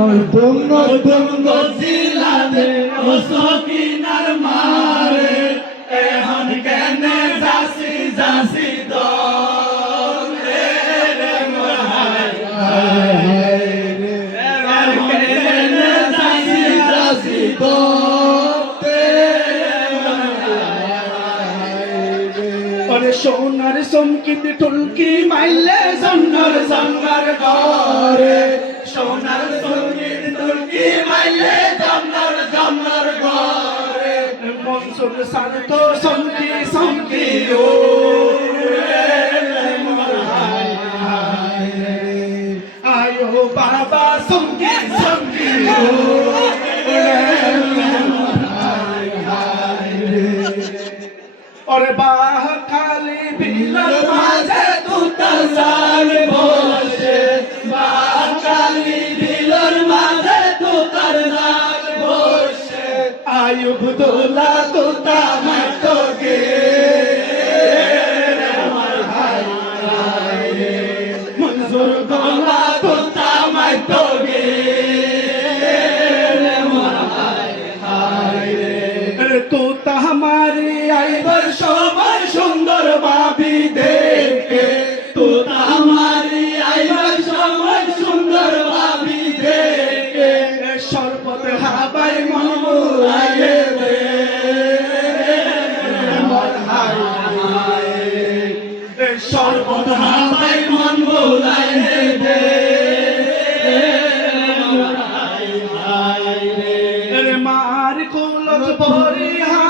নতুন নতুন গজিলাতে ও সকিনার মারে। এখন কেনে যাসি যাসি সোনার সমকিত টুলকি মাইলে সন্নার সন্নার সোনার তুর্কি মাইলে জমনার জমনার ঘরে। মনসুর শান্ত সমকি সমকি ও আয়ো বাবা সমকি সমকি খালি বিলাল মাঝে তুতার সাল। এবার সবার সুন্দর ভাবি দেখে তো আমারি আইবার সবার সুন্দর ভাবি দেখে সর্বত হাবাই মনমুলাইয়ে সর্বত হাবাই মনমুলাইয়ে দে মার কোল পরিহা